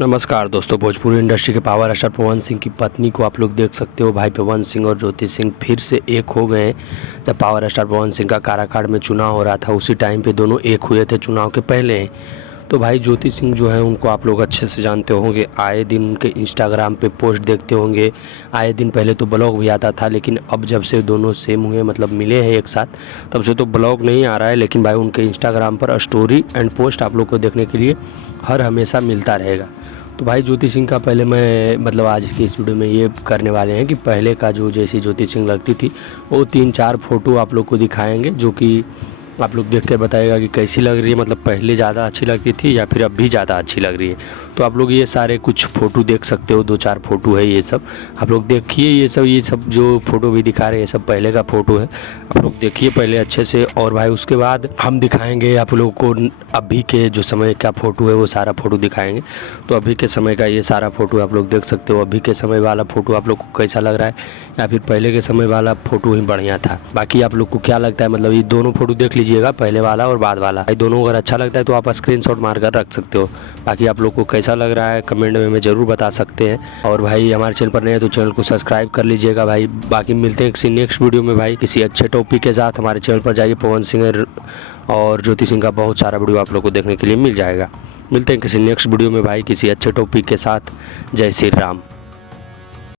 नमस्कार दोस्तों, भोजपुरी इंडस्ट्री के पावर स्टार पवन सिंह की पत्नी को आप लोग देख सकते हो। भाई पवन सिंह और ज्योति सिंह फिर से एक हो गए हैं। जब पावर स्टार पवन सिंह का काराकाट में चुनाव हो रहा था उसी टाइम पे दोनों एक हुए थे चुनाव के पहले। तो भाई ज्योति सिंह जो है उनको आप लोग अच्छे से जानते होंगे, आए दिन उनके इंस्टाग्राम पे पोस्ट देखते होंगे। आए दिन पहले तो ब्लॉग भी आता था, लेकिन अब जब से दोनों सेम हुए मतलब मिले हैं एक साथ, तब से तो ब्लॉग नहीं आ रहा है। लेकिन भाई उनके इंस्टाग्राम पर स्टोरी एंड पोस्ट आप लोग को देखने के लिए हर हमेशा मिलता रहेगा। तो भाई ज्योति सिंह का पहले मैं मतलब आज की इस वीडियो में ये करने वाले हैं कि पहले का जो जैसी ज्योति सिंह लगती थी वो 3-4 फ़ोटो आप लोग को दिखाएंगे, जो कि आप लोग देख के बताइएगा कि कैसी लग रही है। मतलब पहले ज़्यादा अच्छी लगती थी या फिर अब भी ज़्यादा अच्छी लग रही है। तो आप लोग ये सारे कुछ फ़ोटो देख सकते हो, 2-4 फ़ोटो है ये सब। आप लोग देखिए ये सब जो फ़ोटो भी दिखा रहे हैं ये सब पहले का फ़ोटो है। आप लोग देखिए पहले अच्छे से, और भाई उसके बाद हम दिखाएंगे आप लोग को अभी के जो समय का फ़ोटो है वो सारा फ़ोटो दिखाएंगे। तो अभी के समय का ये सारा फ़ोटो आप लोग देख सकते हो। अभी के समय वाला फ़ोटो आप लोग को कैसा लग रहा है, या फिर पहले के समय वाला फ़ोटो ही बढ़िया था। बाकी आप लोग को क्या लगता है, मतलब ये दोनों फ़ोटो देख लीजिएगा, पहले वाला और बाद वाला। ये दोनों अगर अच्छा लगता है तो आप स्क्रीनशॉट मार कर रख सकते हो। बाकी आप लोग को कैसा लग रहा है कमेंट में ज़रूर बता सकते हैं। और भाई हमारे चैनल पर नए हैं तो चैनल को सब्सक्राइब कर लीजिएगा भाई। बाकी मिलते हैं किसी नेक्स्ट वीडियो में भाई किसी अच्छे टॉपिक के साथ। हमारे चैनल पर जाइए, पवन सिंह और ज्योति सिंह का बहुत सारा वीडियो आप लोग को देखने के लिए मिल जाएगा। मिलते हैं किसी नेक्स्ट वीडियो में भाई किसी अच्छे टॉपिक के साथ। जय श्री राम।